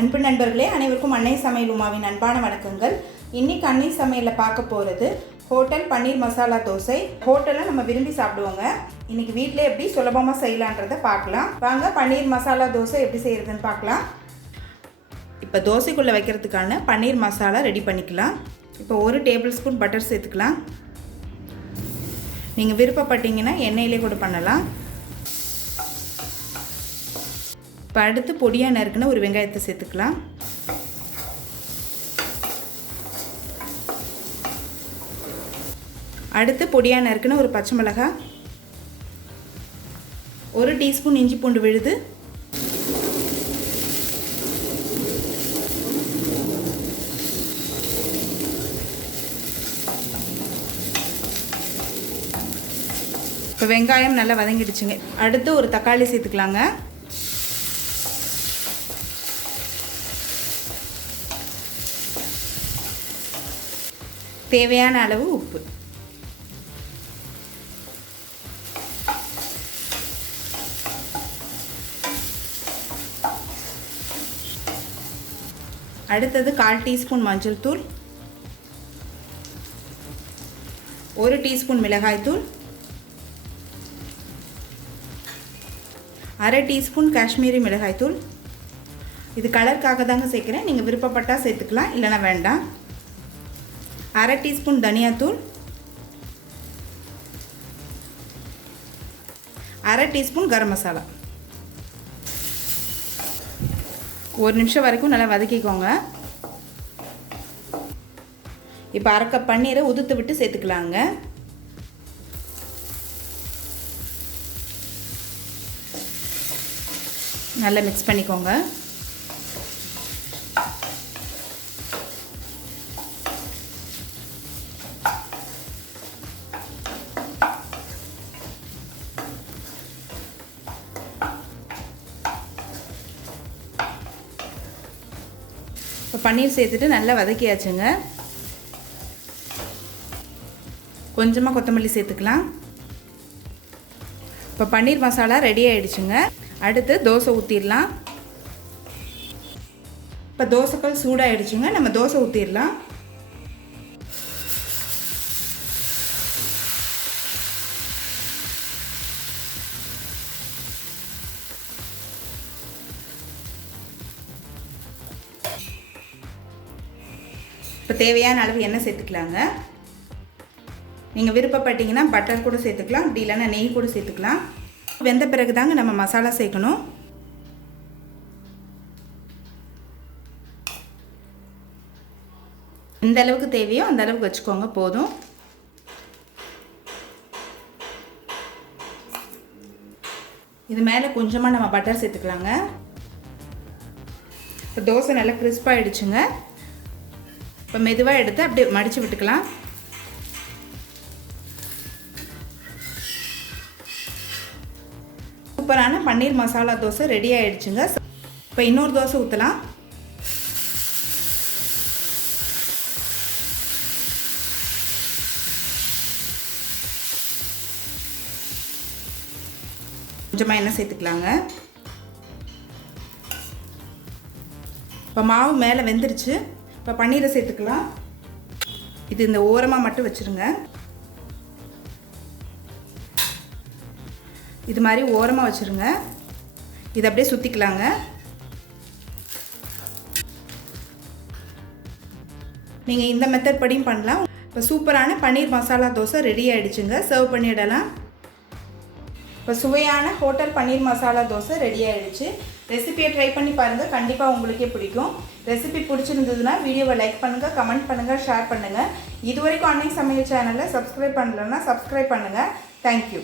அன்பு நண்பர்களே, அனைவருக்கும் அன்னை சமையல் உமாவின் அன்பான வணக்கங்கள். இன்னைக்கு அன்னை சமையலில் பார்க்க போகிறது ஹோட்டல் பன்னீர் மசாலா தோசை. ஹோட்டலில் நம்ம விரும்பி சாப்பிடுவோங்க. இன்னைக்கு வீட்டிலே எப்படி சுலபமாக செய்யலான்றதை பார்க்கலாம் வாங்க. பன்னீர் மசாலா தோசை எப்படி செய்கிறதுன்னு பார்க்கலாம். இப்போ தோசைக்குள்ளே வைக்கிறதுக்கான பன்னீர் மசாலா ரெடி பண்ணிக்கலாம். இப்போ 1 டேபிள் ஸ்பூன் பட்டர் சேர்த்துக்கலாம். நீங்கள் விருப்பப்பட்டீங்கன்னா எண்ணெயிலே கூட பண்ணலாம். இப்போ அடுத்து பொடியாக நறுக்குன ஒரு வெங்காயத்தை சேர்த்துக்கலாம். அடுத்து பொடியாக நறுக்குன ஒரு பச்சை மிளகாய், 1 டீஸ்பூன் இஞ்சி பூண்டு விழுது, இப்போ வெங்காயம் நல்லா வதங்கிடுச்சுங்க. அடுத்து ஒரு தக்காளி சேர்த்துக்கலாங்க. தேவையான அளவு உப்பு. அடுத்தது 1/4 டீஸ்பூன் மஞ்சள் தூள், 1 டீஸ்பூன் மிளகாய் தூள், 1/2 டீஸ்பூன் காஷ்மீரி மிளகாய் தூள். இது கலருக்காக தாங்க சேர்க்குறேன். நீங்கள் விருப்பப்பட்டால் சேர்த்துக்கலாம், இல்லைனா வேண்டாம். 1/2 டீஸ்பூன் தனியாத்தூள், 1/2 டீஸ்பூன் கரம் மசாலா. 1 நிமிஷம் வரைக்கும் நல்லா வதக்கிக்கோங்க. இப்போ 1/2 கப் பன்னீரை உதுத்து விட்டு சேர்த்துக்கலாங்க. நல்லா மிக்ஸ் பண்ணிக்கோங்க. இப்போ பன்னீர் சேர்த்துட்டு நல்லா வதக்கியாச்சுங்க. கொஞ்சமாக கொத்தமல்லி சேர்த்துக்கலாம். இப்போ பன்னீர் மசாலா ரெடி ஆகிடுச்சுங்க. அடுத்து தோசை ஊற்றிடலாம். இப்போ தோசைக்கல் சூடாகிடுச்சுங்க. நம்ம தோசை ஊற்றிடலாம். இப்போ தேவையான அளவு எண்ணெய் சேர்த்துக்கலாங்க. நீங்கள் விருப்பப்பட்டீங்கன்னா பட்டர் கூட சேர்த்துக்கலாம், அப்படி இல்லைன்னா நெய் கூட சேர்த்துக்கலாம். வெந்த பிறகு தாங்க நம்ம மசாலா சேர்க்கணும். எந்த அளவுக்கு தேவையோ அந்த அளவுக்கு வச்சுக்கோங்க, போதும். இது மேலே கொஞ்சமாக நம்ம பட்டர் சேர்த்துக்கலாங்க. இப்போ தோசை நல்லா கிறிஸ்பாகிடுச்சுங்க. இப்போ மெதுவாக எடுத்து அப்படியே மடித்து விட்டுக்கலாம். சூப்பரான பன்னீர் மசாலா தோசை ரெடி ஆகிடுச்சுங்க. இப்போ இன்னொரு தோசை ஊற்றலாம். கொஞ்சமாக எண்ணெய் சேர்த்துக்கலாங்க. இப்போ மாவு மேலே வெந்துருச்சு. இப்போ பன்னீரை சேர்த்துக்கலாம். இது இந்த ஓரமாக மட்டும் வச்சுருங்க. இது மாதிரி ஓரமாக வச்சுருங்க. இதை அப்படியே சுற்றிக்கலாங்க. நீங்கள் இந்த மெத்தட் படியும் பண்ணலாம். இப்போ சூப்பரான பன்னீர் மசாலா தோசை ரெடி ஆகிடுச்சுங்க. சர்வ் பண்ணிடலாம். இப்போ சுவையான ஹோட்டல் பன்னீர் மசாலா தோசை ரெடி ஆகிடுச்சு. ரெசிபியை ட்ரை பண்ணி பாருங்கள், கண்டிப்பாக உங்களுக்கே பிடிக்கும். ரெசிபி பிடிச்சிருந்ததுன்னா வீடியோவை லைக் பண்ணுங்கள், கமெண்ட் பண்ணுங்கள், ஷேர் பண்ணுங்கள். இது வரைக்கும் அன்னை சமையல் சேனலை சப்ஸ்கிரைப் பண்ணலைன்னா சப்ஸ்கிரைப் பண்ணுங்கள். தேங்க்யூ.